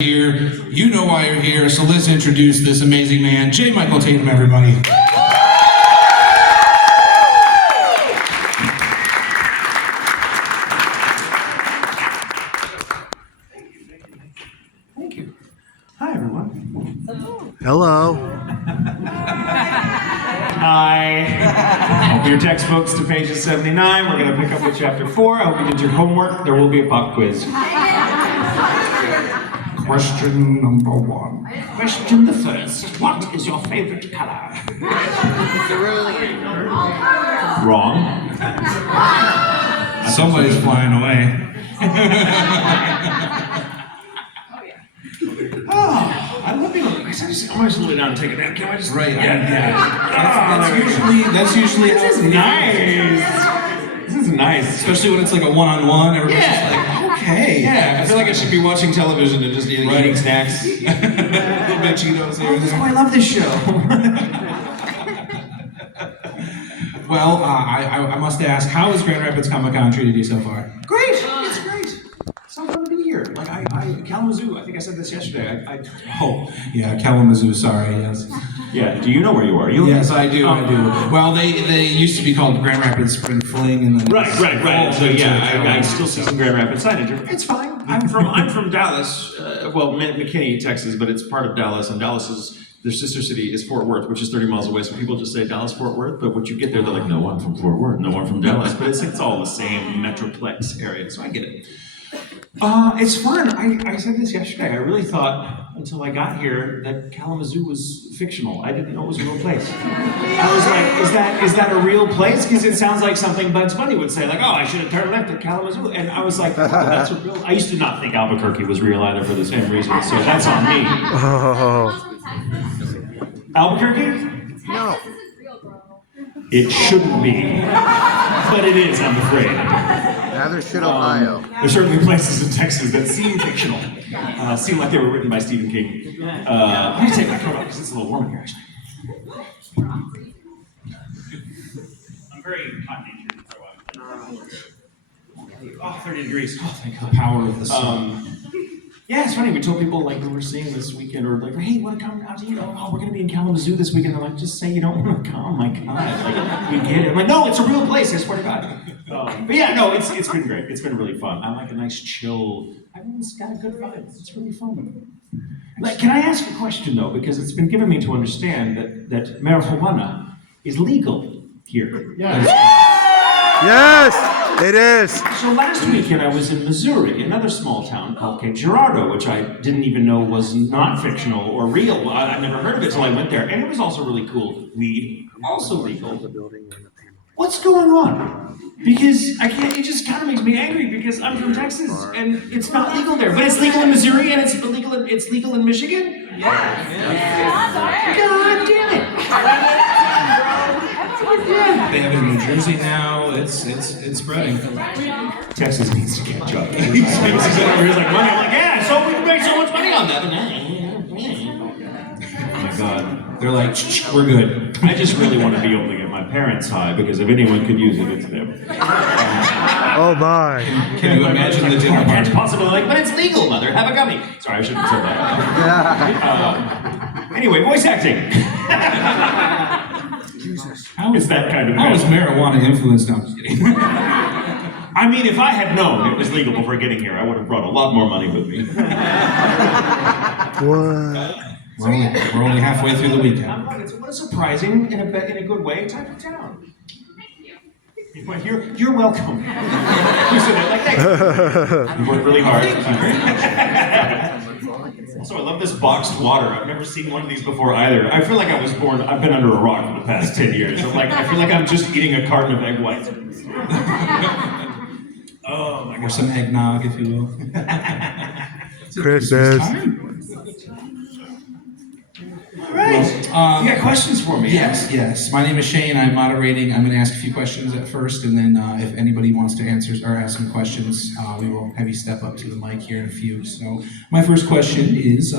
Here, you know why you're here, so let's introduce this amazing man, J. Michael Tatum, everybody. Thank you. Hi, everyone. Hello. Hi. Open your textbooks to pages 79. We're going to pick up with chapter 4. I hope you did your homework. There will be a pop quiz. Question number 1. Question the first. What is your favorite color? Wrong. Somebody's flying away. Oh, I love being on the quiz. I'm just lay down and take a nap. Can I just... Right, yeah. That's usually This is nice. This is nice. Especially when it's like a one-on-one, everybody's just like, okay. Yeah, I feel like I should be watching television and just eating snacks. A little bit of Cheetos here and That's there. why I love this show. Well, I must ask, how has Grand Rapids Comic Con treated you so far? Great! It's great. So fun to be here. Like, Kalamazoo, I think I said this yesterday. Oh, yeah, Kalamazoo, sorry, yes. Yeah, do you know where you are? Yes, I do. Well, they used to be called Grand Rapids Spring Fling, and then Right. So yeah, I still see some Grand Rapids signage. It's fine. I'm from Dallas, McKinney, Texas, but it's part of Dallas, and their sister city is Fort Worth, which is 30 miles away. So people just say Dallas, Fort Worth, but when you get there, they're like, no one from Fort Worth, no one from Dallas, but it's all the same metroplex area, so I get it. It's fun. I said this yesterday. I really thought, until I got here, that Kalamazoo was fictional. I didn't know it was a real place. I was like, is that a real place? Because it sounds like something Bugs Bunny would say, like, oh, I should have turned left at Kalamazoo. And I was like, oh, that's a real... I used to not think Albuquerque was real either for the same reason, so that's on me. Albuquerque? No. It shouldn't be, but it is, I'm afraid. Neither should Ohio. There's certainly places in Texas that seem fictional, seem like they were written by Stephen King. Let me take my coat off because it's a little warm in here, actually. I'm very hot natured, so 30 degrees. Oh, thank God. the power of the sun. Yeah, it's funny. We told people like we were seeing this weekend, or like, hey, you want to come out to eat? Oh, we're going to be in Kalamazoo this weekend. They're like, just say you don't want to come. My God, like, we get it. I'm like, no, it's a real place. I swear to God. But yeah, no, it's been great. It's been really fun. I like a nice chill. Everyone's got a good vibe. It's really fun. Like, can I ask a question though? Because it's been given me to understand that marijuana is legal here. Yes, it is. So last weekend I was in Missouri, another small town called Cape Girardeau, which I didn't even know was not fictional or real. I never heard of it until I went there, and it was also really cool. Weed, also legal. What's going on? Because it just kind of makes me angry because I'm from Texas and it's not legal there, but it's legal in Missouri and it's legal in Michigan. Yeah. God damn it! They have it in New Jersey now. It's spreading. Texas needs to catch up. He's like, money. I'm like, yeah, so we can make so much money on that. Oh my God. They're like, we're good. I just really want to be able to get my parents high because if anyone could use it, it's them. Oh my. Can you imagine the dinner It's party? possible, like, but it's legal, mother. Have a gummy. Sorry, I shouldn't have said that. Anyway, voice acting. How It's that kind of How is event. marijuana influenced? No, I'm just kidding. I mean, if I had known it was legal before getting here, I would have brought a lot more money with me. What? We're only halfway through the weekend. What a surprising, in a good way, type of town. You're welcome. You said that like that. You worked really hard. Also, I love this boxed water. I've never seen one of these before either. I feel like I've been under a rock for the past 10 years. I feel like I'm just eating a carton of egg whites. Oh my Or gosh. some eggnog, if you will. Chris says. All right. You got questions for me? Yes. My name is Shane. I'm moderating. I'm going to ask a few questions at first, and then if anybody wants to answer or ask some questions, we will have you step up to the mic here in a few. So, my first question is,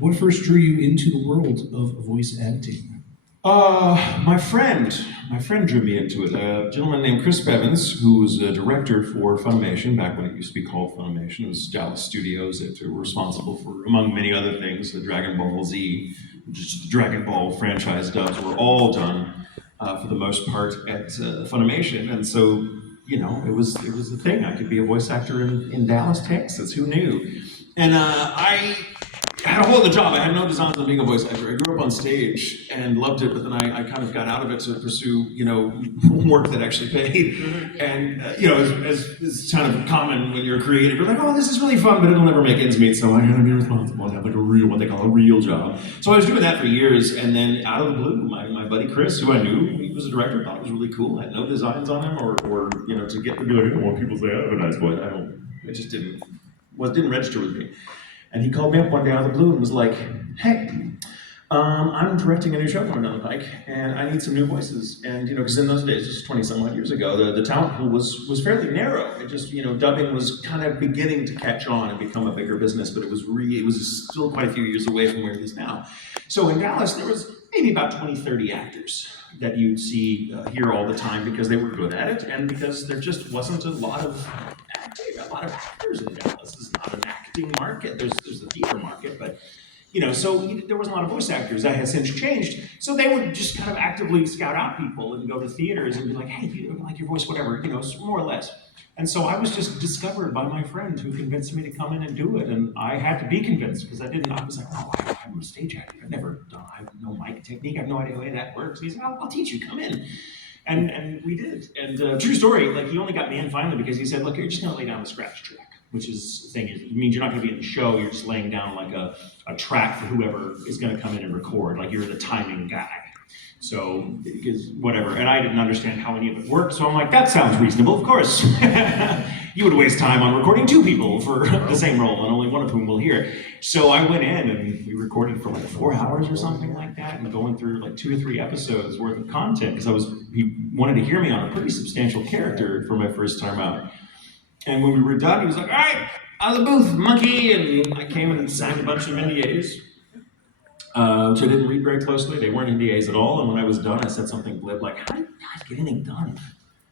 what first drew you into the world of voice acting? My friend drew me into it. A gentleman named Chris Bevins, who was a director for Funimation back when it used to be called Funimation. It was Dallas Studios that were responsible for, among many other things, the Dragon Ball Z, just the Dragon Ball franchise dubs were all done for the most part at Funimation, and so it was the thing. I could be a voice actor in Dallas, Texas. Who knew? And I had a whole other job. I had no designs on being a voice actor. I grew up on stage and loved it, but then I kind of got out of it to pursue, work that actually paid. And, as is kind of common when you're creative, you're like, oh, this is really fun, but it'll never make ends meet, so I gotta be responsible and have like what they call a real job. So I was doing that for years, and then out of the blue, my buddy Chris, who I knew, he was a director, thought it was really cool, had no designs on him, or to get to be like, well, people say I have a nice voice. It just didn't register with me. And he called me up one day out of the blue and was like, hey, I'm directing a new show coming down the pike, and I need some new voices. And, because in those days, just 20 some odd years ago, the talent pool was fairly narrow. It just, dubbing was kind of beginning to catch on and become a bigger business, but it was still quite a few years away from where it is now. So in Dallas, there was maybe about 20, 30 actors that you'd see here all the time because they were good at it, and because there just wasn't a lot of actors in Dallas. It's not an acting market. There's a theater market, but so there wasn't a lot of voice actors. That has since changed. So they would just kind of actively scout out people and go to theaters and be like, hey, you like your voice, whatever, more or less. And so I was just discovered by my friend who convinced me to come in and do it. And I had to be convinced because I was like, oh, I'm a stage actor. I have no mic technique. I have no idea how that works. He's like, I'll teach you, come in. And we did. And true story, like he only got me in finally because he said, look, you're just gonna lay down the scratch track, which is the thing. It means you're not gonna be in the show, you're just laying down like a track for whoever is gonna come in and record. Like you're the timing guy. So, because whatever. And I didn't understand how any of it worked, so I'm like, that sounds reasonable, of course. You would waste time on recording two people for the same role, and only one of whom will hear it. So I went in and we recorded for like 4 hours or something like that, and going through like 2 or 3 episodes worth of content, because he wanted to hear me on a pretty substantial character for my first time out. And when we were done, he was like, all right, out of the booth, monkey, and I came and signed a bunch of NDAs. Which I didn't read very closely. They weren't NDAs at all. And when I was done, I said something glib like, how do you guys get anything done?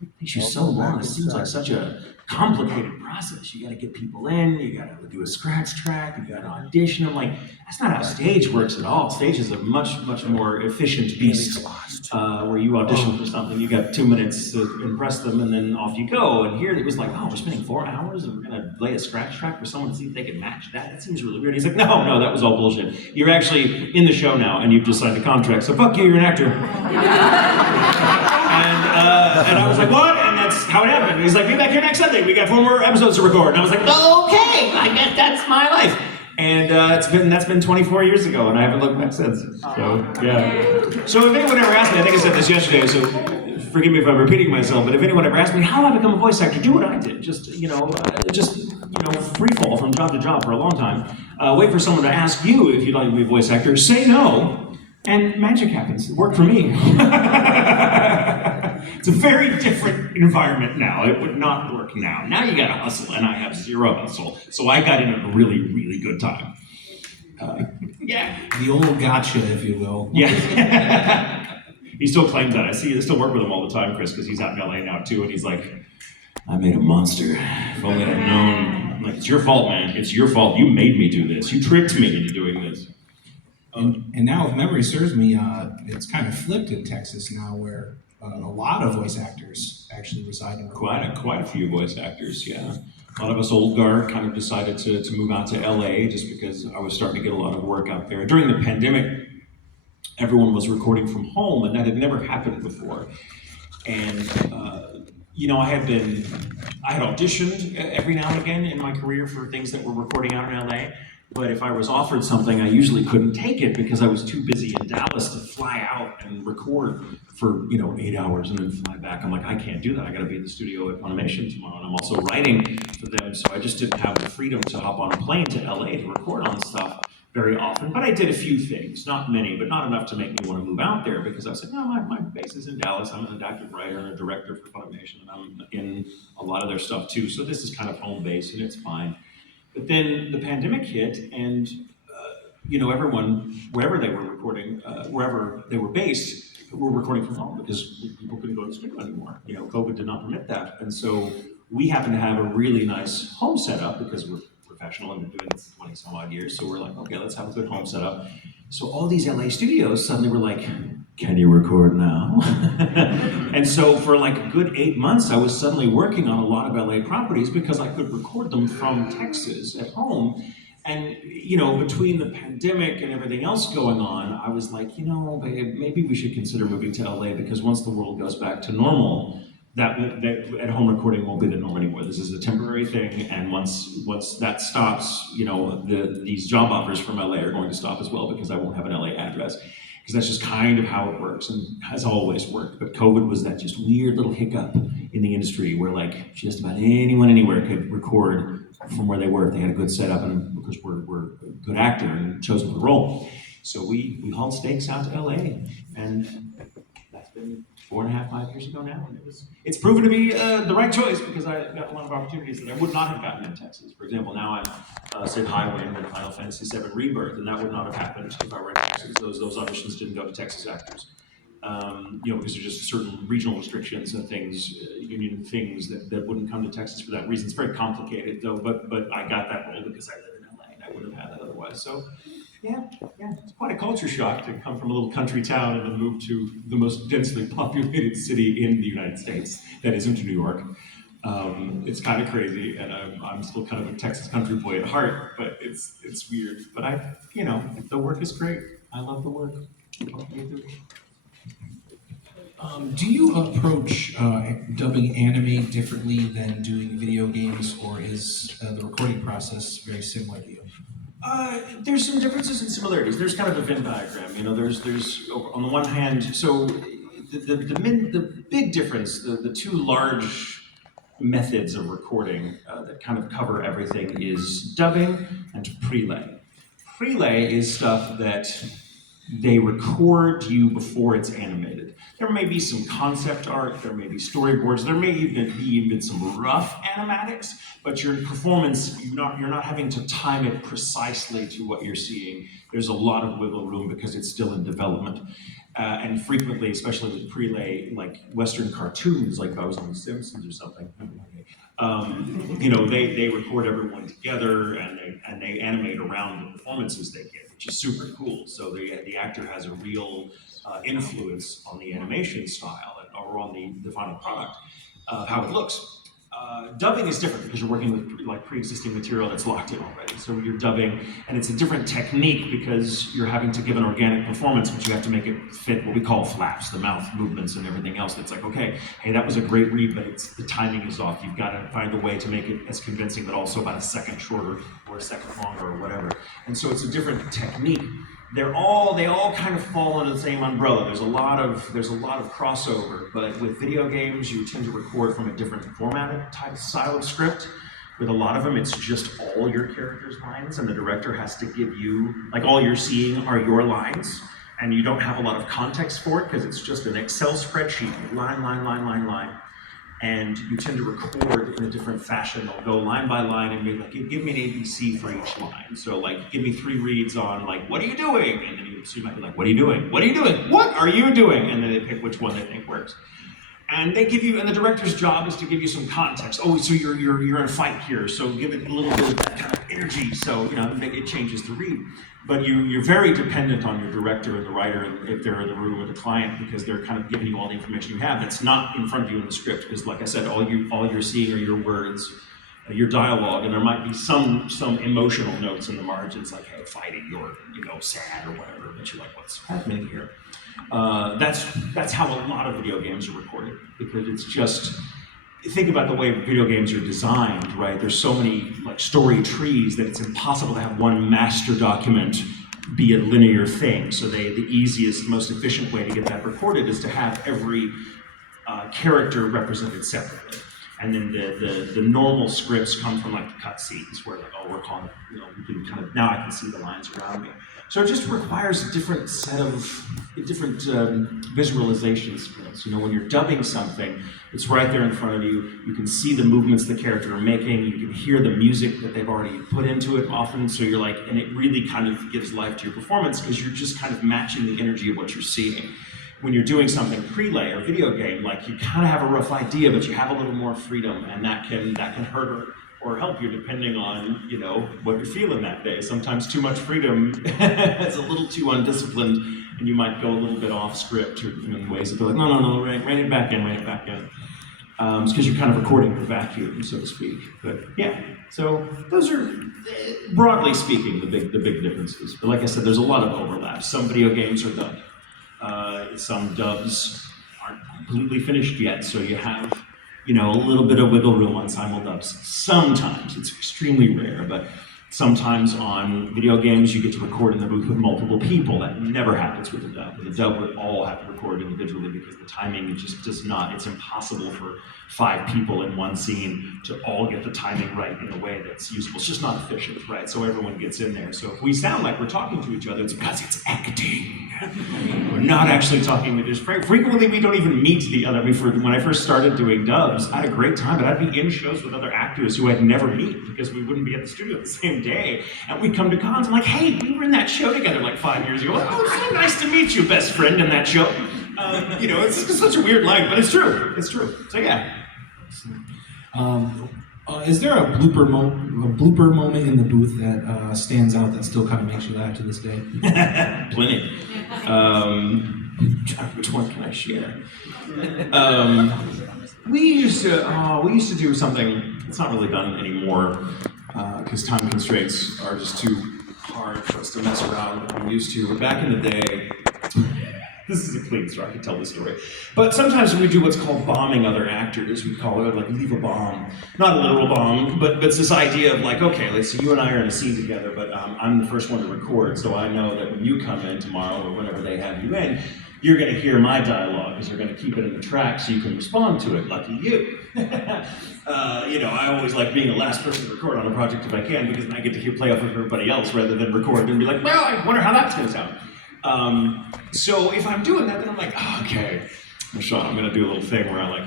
It takes you so long. It seems like such a complicated process. You got to get people in. You got to do a scratch track. You got to audition them. Like, that's not how stage works at all. Stage is a much, much more efficient beast where you audition for something. You got 2 minutes to impress them, and then off you go. And here it was like, oh, we're spending 4 hours and we're going to lay a scratch track for someone to see if they can match that. That seems really weird. He's like, no, that was all bullshit. You're actually in the show now, and you've just signed a contract. So fuck you, you're an actor. And I was like, what? And that's how it happened. He's like, be back here next Sunday. We got 4 more episodes to record. And I was like, okay, I guess that's my life. And that's been 24 years ago, and I haven't looked back since. So yeah. So if anyone ever asked me, I think I said this yesterday, so forgive me if I'm repeating myself, but if anyone ever asked me how do I become a voice actor, do what I did. Just free fall from job to job for a long time. Wait for someone to ask you if you'd like to be a voice actor. Say no, and magic happens. It worked for me. It's a very different environment now. It would not work now. Now you gotta hustle, and I have zero hustle. So I got in at a really, really good time. Yeah. The old gotcha, if you will. Yeah. He still claims that. I still work with him all the time, Chris, because he's out in LA now too, and he's like, I made a monster. If only I'd known. I'm like, it's your fault, man. It's your fault. You made me do this. You tricked me into doing this. And now, if memory serves me, it's kind of flipped in Texas now, where a lot of voice actors actually reside in quite a few voice actors, yeah. A lot of us old guard kind of decided to move out to LA just because I was starting to get a lot of work out there. During the pandemic, everyone was recording from home, and that had never happened before. And I had auditioned every now and again in my career for things that were recording out in LA. But if I was offered something, I usually couldn't take it because I was too busy in Dallas to fly out and record for 8 hours and then fly back. I'm like, I can't do that. I got to be at the studio at Funimation tomorrow, and I'm also writing for them, so I just didn't have the freedom to hop on a plane to LA to record on stuff very often. But I did a few things, not many, but not enough to make me want to move out there because I was like, no, my base is in Dallas. I'm an adaptive writer and a director for Funimation, and I'm in a lot of their stuff too. So this is kind of home base, and it's fine. But then the pandemic hit, and everyone, wherever they were recording, wherever they were based, were recording from home because people couldn't go to the studio anymore. COVID did not permit that. And so we happen to have a really nice home setup because we're professional and been doing this 20 some odd years. So we're like, okay, let's have a good home setup. So all these LA studios suddenly were like, can you record now? And so for like a good 8 months, I was suddenly working on a lot of LA properties because I could record them from Texas at home. And, between the pandemic and everything else going on, I was like, babe, maybe we should consider moving to LA because once the world goes back to normal, that at-home recording won't be the norm anymore. This is a temporary thing, and once that stops, these job offers from LA are going to stop as well because I won't have an LA address. Because that's just kind of how it works and has always worked. But COVID was that just weird little hiccup in the industry where like just about anyone anywhere could record from where they were if they had a good setup and because we're a good actor and chosen for the role. So we hauled stakes out to LA, and that's been 4.5, 5 years ago now, and it's proven to be the right choice because I got a lot of opportunities that I would not have gotten in Texas. For example, now I'm Sid Highwind in Final Fantasy VII Rebirth, and that would not have happened if I were in Texas. Those auditions didn't go to Texas actors, because there's just certain regional restrictions and things, union things that wouldn't come to Texas for that reason. It's very complicated though, but I got that role because I live in LA, and I wouldn't have had that otherwise. So. Yeah, it's quite a culture shock to come from a little country town and then move to the most densely populated city in the United States that isn't New York. It's kind of crazy, and I'm still kind of a Texas country boy at heart, but it's weird. But the work is great. I love the work. Do you approach dubbing anime differently than doing video games, or is the recording process very similar to you? There's some differences and similarities. There's kind of a Venn diagram. There's on the one hand, so the big difference, the two large methods of recording that kind of cover everything is dubbing and prelay. Prelay is stuff that they record you before it's animated. There may be some concept art, there may be storyboards, there may even be some rough animatics, but your performance, you're not having to time it precisely to what you're seeing. There's a lot of wiggle room because it's still in development. And frequently, especially with prelay, like Western cartoons, like if I was on The Simpsons or something, they record everyone together and they animate around the performances they get, which is super cool. So the actor has a real influence on the animation style or on the final product of how it looks. Dubbing is different because you're working with like pre-existing material that's locked in already. So you're dubbing, and it's a different technique because you're having to give an organic performance, but you have to make it fit what we call flaps, the mouth movements and everything else. That's like, okay, hey, that was a great read, but the timing is off. You've got to find a way to make it as convincing, but also about a second shorter or a second longer or whatever. And so it's a different technique. They all kind of fall under the same umbrella. There's a lot of crossover, but with video games, you tend to record from a different formatted type style of script. With a lot of them, it's just all your characters' lines, and the director has to give you, like all you're seeing are your lines, and you don't have a lot of context for it because it's just an Excel spreadsheet, line, line, line, line, line. And you tend to record in a different fashion. They'll go line by line and be like, give me an ABC for each line. So like, give me 3 reads on like, what are you doing? And then you might be like, what are you doing? What are you doing? What are you doing? And then they pick which one they think works. And they give you, and the director's job is to give you some context. Oh, so you're in a fight here, so give it a little bit of that kind of energy, so it changes the read. But you're very dependent on your director and the writer if they're in the room with the client because they're kind of giving you all the information you have that's not in front of you in the script. Because like I said, all you're seeing are your words, your dialogue, and there might be some emotional notes in the margins like, hey, fighting, you're sad or whatever, but you're like, what's happening here? That's how a lot of video games are recorded because it's just. Think about the way video games are designed, right? There's so many like story trees that it's impossible to have one master document be a linear thing. So the easiest, most efficient way to get that recorded is to have every character represented separately. And then the normal scripts come from like the cut scenes where like, oh, we're calling it, you can kind of, now I can see the lines around me. So it just requires a different set of, different visualization skills. When you're dubbing something, it's right there in front of you. You can see the movements the character are making. You can hear the music that they've already put into it often. So you're like, and it really kind of gives life to your performance because you're just kind of matching the energy of what you're seeing. When you're doing something prelay or video game, like you kind of have a rough idea, but you have a little more freedom, and that can hurt or help you depending on what you're feeling that day. Sometimes too much freedom is a little too undisciplined, and you might go a little bit off script or in ways that they're like, no, rein it back in. It's because you're kind of recording your vacuum, so to speak. But yeah, so those are broadly speaking the big differences. But like I said, there's a lot of overlap. Some video games are dubbed. Some dubs aren't completely finished yet, so you have, a little bit of wiggle room on simuldubs. Sometimes, it's extremely rare, but sometimes on video games you get to record in the booth with multiple people. That never happens with a dub. With a dub, we all have to record individually because the timing just does not, it's impossible for 5 people in one scene to all get the timing right in a way that's usable. It's just not efficient, right? So everyone gets in there. So if we sound like we're talking to each other, it's because it's acting. We're not actually talking. Frequently, we don't even meet the other. When I first started doing dubs, I had a great time, but I'd be in shows with other actors who I'd never meet because we wouldn't be at the studio the same day. And we'd come to cons, I'm like, hey, we were in that show together like 5 years ago. Oh, so nice to meet you, best friend in that show. It's such a weird line, but it's true. It's true. So yeah. Is there a blooper moment in the booth that stands out that still kind of makes you laugh to this day? Plenty. Which one can I share? We used to do something. It's not really done anymore because time constraints are just too hard for us to mess around with. We used to. But back in the day. This is a clean story, I can tell the story. But sometimes we do what's called bombing other actors. We call it like leave a bomb. Not a literal bomb, but it's this idea of like, okay, let's see, you and I are in a scene together, but I'm the first one to record, so I know that when you come in tomorrow or whenever they have you in, you're gonna hear my dialogue because they're gonna keep it in the track so you can respond to it. Lucky you. I always like being the last person to record on a project if I can because then I get to play off of everybody else rather than record and be like, well, I wonder how that turns out. So if I'm doing that, then I'm like, oh, okay, Sean, I'm gonna do a little thing where I'm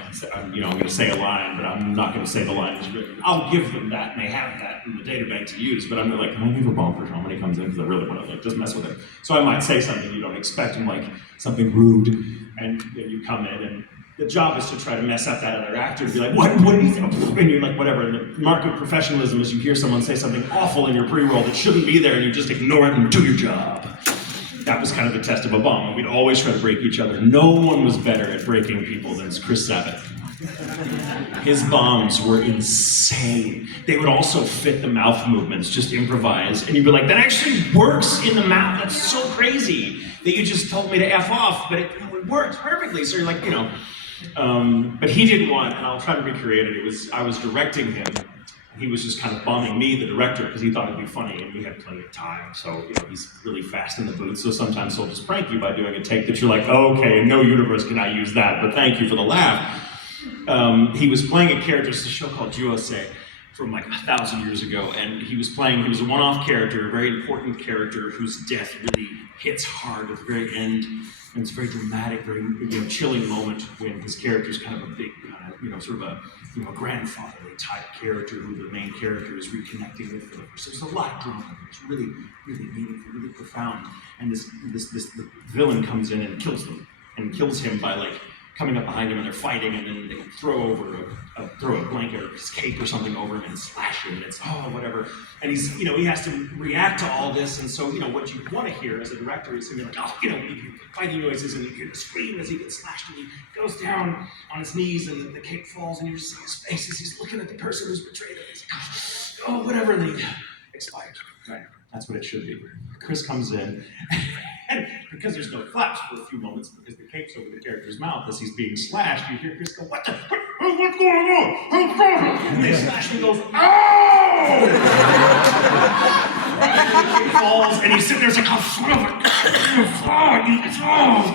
gonna say a line, but I'm not gonna say the line as written. I'll give them that, and they have that in the data bank to use, but I'm like, can I leave a bomb for Sean when he comes in, because I really wanna just mess with him. So I might say something you don't expect, and like something rude, and you come in, and the job is to try to mess up that other actor to be like, what do you think? And you're like, whatever. And the mark of professionalism is you hear someone say something awful in your pre-roll that shouldn't be there, and you just ignore it and do your job. That was kind of the test of a bomb, and we'd always try to break each other. No one was better at breaking people than Chris Sabat. His bombs were insane. They would also fit the mouth movements, just improvise, and you'd be like, that actually works in the mouth. That's so crazy that you just told me to F off, but it works perfectly. So you're like, but he didn't want, and I'll try to recreate it. I was directing him. He was just kind of bombing me, the director, because he thought it'd be funny, and we had plenty of time. So, he's really fast in the booth, so sometimes he'll just prank you by doing a take that you're like, oh, okay, in no universe can I use that, but thank you for the laugh. He was playing a character, it's a show called Juose from like 1,000 years ago, and he was a one-off character, a very important character whose death really hits hard at the very end, and it's a very dramatic, very chilling moment when his character's kind of a big, sort of a grandfatherly type character who the main character is reconnecting with for the first. There's a lot of drama. It's really, really meaningful, really profound. And the villain comes in and kills them, and kills him by like coming up behind him and they're fighting, and then they throw a blanket or his cape or something over him and slash him, and it's whatever. And he's he has to react to all this, and so what you want to hear as a director is him be like, you hear fighting noises and you hear the scream as he gets slashed, and he goes down on his knees and the cape falls, and you just see his face as he's looking at the person who's betrayed him. He's like, whatever, and then he expires. Right. That's what it should be. Chris comes in, and because there's no flaps for a few moments, because the cape's over the character's mouth as he's being slashed, you hear Chris go, what's going on? And they slash him and goes, oh! And he falls, and he's sitting there, it's like, oh,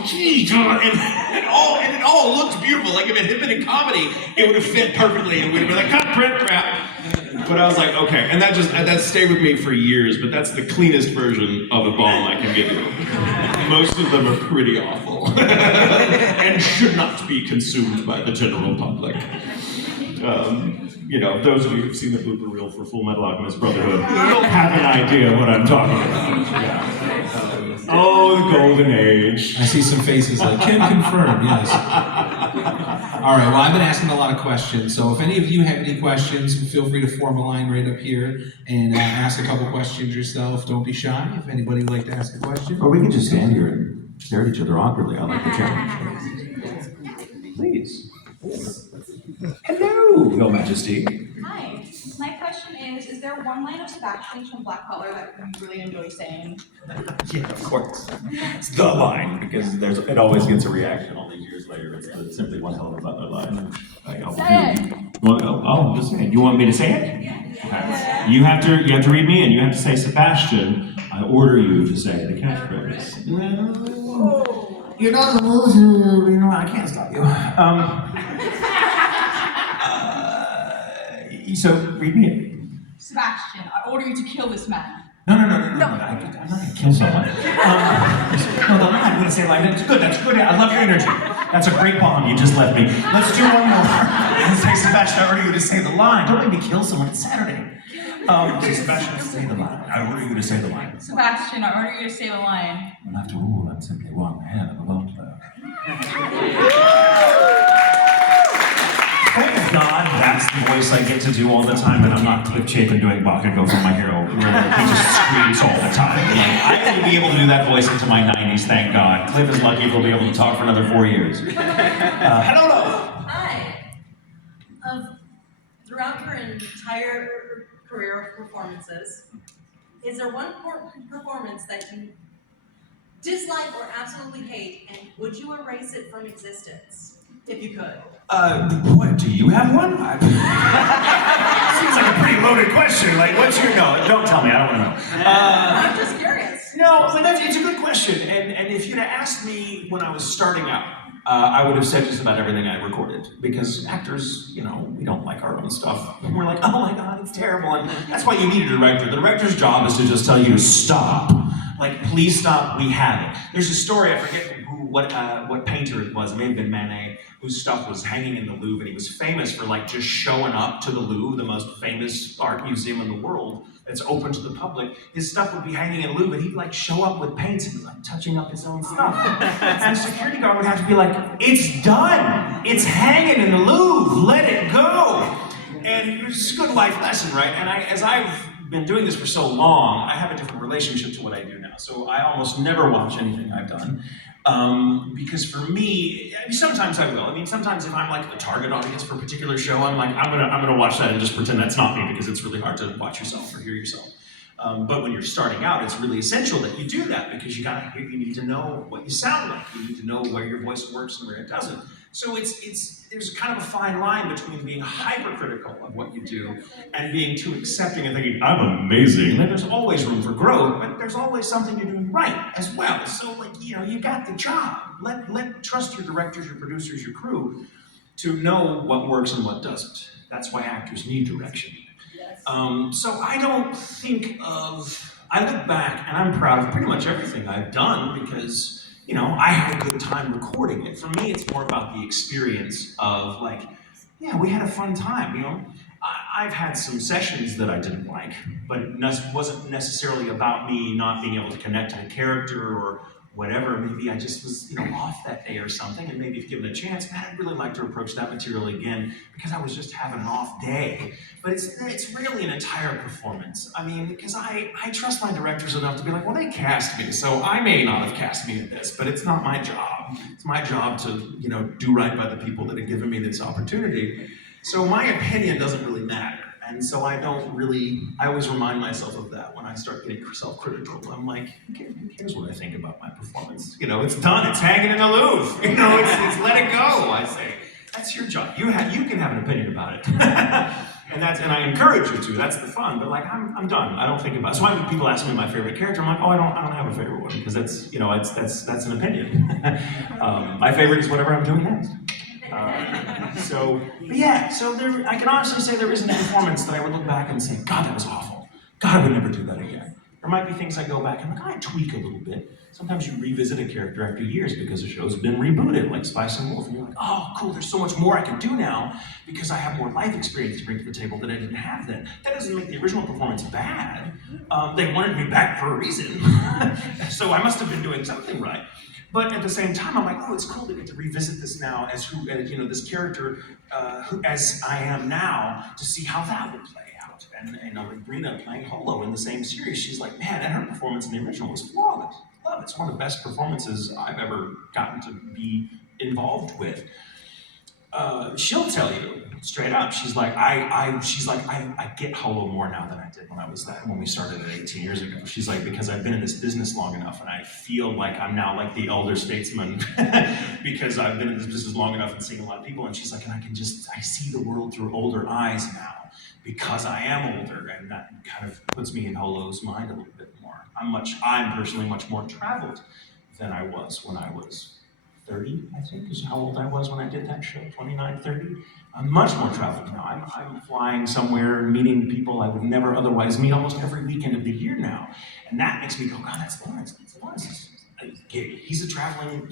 geez, and it all looked beautiful. Like if it had been in comedy, it would have fit perfectly, and we'd have been like, cut, print, crap. But I was like, okay, and that stayed with me for years. But that's the cleanest version of a bomb I can give you. Most of them are pretty awful and should not be consumed by the general public. Those of you who've seen the blooper reel for Full Metal Alchemist Brotherhood will have an idea what I'm talking about. Yeah. Oh, the golden age. I see some faces like, can confirm, yes. All right, well, I've been asking a lot of questions, so if any of you have any questions, feel free to form a line right up here and ask a couple questions yourself. Don't be shy. If anybody would like to ask a question. Or we can just stand here and stare at each other awkwardly. I like the challenge. Please. Hello, Your Majesty. Hi. My question is there one line of Sebastian's from Black Collar that you really enjoy saying? Yeah, of course. It's the line, because it always gets a reaction all these years later. It's simply one hell of a Butler line. Say it. Just say it. You want me to say it? Okay. You have to read me, and you have to say, Sebastian, I order you to say the catchphrase. You're not supposed to, I can't stop you. So, read me it. Sebastian, I order you to kill this man. No. I'm not gonna kill someone. No, the line, I'm gonna say line. That's good. I love your energy. That's a great bomb you just left me. Let's do one more. Let's say, Sebastian, I order you to say the line. Don't make me kill someone. It's Saturday. Sebastian, say the line. I order you to say the line. Sebastian, I order you to say the line. Well, after all, I'm simply one hell of a ball player. Thank God that's the voice I get to do all the time, and I'm not Cliff Chapin doing Bakugo from My Hero, where he just screams all the time. Like, I will be able to do that voice into my 90s, thank God. Cliff is lucky if he'll be able to talk for another 4 years. Hello. Hi. Throughout your entire career of performances, is there one performance that you dislike or absolutely hate, and would you erase it from existence, if you could? What, do you have one? Seems like a pretty loaded question. Like, what's your, no, don't tell me, I don't want to know. I'm just curious. No, but it's a good question. And if you'd have asked me when I was starting out, I would have said just about everything I recorded. Because actors, we don't like our own stuff. And we're like, oh my God, it's terrible. And that's why you need a director. The director's job is to just tell you to stop. Like, please stop, we have it. There's a story, I forget what painter it was, it may have been Manet, whose stuff was hanging in the Louvre, and he was famous for just showing up to the Louvre, the most famous art museum in the world that's open to the public. His stuff would be hanging in the Louvre, and he'd show up with paints and be touching up his own stuff. And a security guard would have to be like, it's done, it's hanging in the Louvre, let it go. And it's a good life lesson, right? And as I've been doing this for so long, I have a different relationship to what I do now. So I almost never watch anything I've done. Because for me, sometimes I will. Sometimes if I'm the target audience for a particular show, I'm gonna watch that and just pretend that's not me, because it's really hard to watch yourself or hear yourself. But when you're starting out, it's really essential that you do that, because you need to know what you sound like. You need to know where your voice works and where it doesn't. So there's kind of a fine line between being hypercritical of what you do and being too accepting and thinking, I'm amazing. And there's always room for growth, but there's always something you're doing right as well. So you got the job. Trust your directors, your producers, your crew to know what works and what doesn't. That's why actors need direction. So I don't think I look back and I'm proud of pretty much everything I've done, because I had a good time recording it. For me, it's more about the experience of we had a fun time, I've had some sessions that I didn't like, but it wasn't necessarily about me not being able to connect to the character or whatever. Maybe I just was, off that day or something, and maybe if given a chance, I'd really like to approach that material again, because I was just having an off day. But it's really an entire performance. Because I trust my directors enough to be like, well, they cast me, so I may not have cast me in this, but it's not my job. It's my job to, do right by the people that have given me this opportunity. So my opinion doesn't really matter. And so I always remind myself of that when I start getting self-critical. I'm like, who cares what I think about my performance? It's done, it's hanging in the Louvre. It's let it go, I say. That's your job. You can have an opinion about it. And I encourage you to. That's the fun. But like, I'm done. I don't think about it. So when people ask me my favorite character, I'm like, oh, I don't have a favorite one because that's, you know, that's an opinion. My favorite is whatever I'm doing next. But yeah, so I can honestly say there isn't a performance that I would look back and say, God, that was awful. God, I would never do that again. There might be things I go back and I tweak a little bit. Sometimes you revisit a character after years because the show's been rebooted, like Spice and Wolf, and you're like, oh, cool, there's so much more I can do now because I have more life experience to bring to the table that I didn't have then. That doesn't make the original performance bad. They wanted me back for a reason, so I must have been doing something right. But at the same time, I'm like, oh, it's cool to get to revisit this now as this character, as I am now, to see how that would play out. And like Brina playing Holo in the same series, she's like, man, and her performance in the original was flawless. Love it. It's one of the best performances I've ever gotten to be involved with. She'll tell you straight up. She's like, I get Holo more now than I did when we started it 18 years ago. She's like, because I've been in this business long enough, and I feel like I'm now like the elder statesman because I've been in this business long enough and seeing a lot of people. And she's like, and I see the world through older eyes now because I am older, and that kind of puts me in Holo's mind a little bit more. I'm personally much more traveled than I was when I was 30, I think, is how old I was when I did that show, 29, 30. I'm much more traveled now. I'm flying somewhere, meeting people I would never otherwise meet almost every weekend of the year now. And that makes me go, God, that's Lawrence. He's a traveling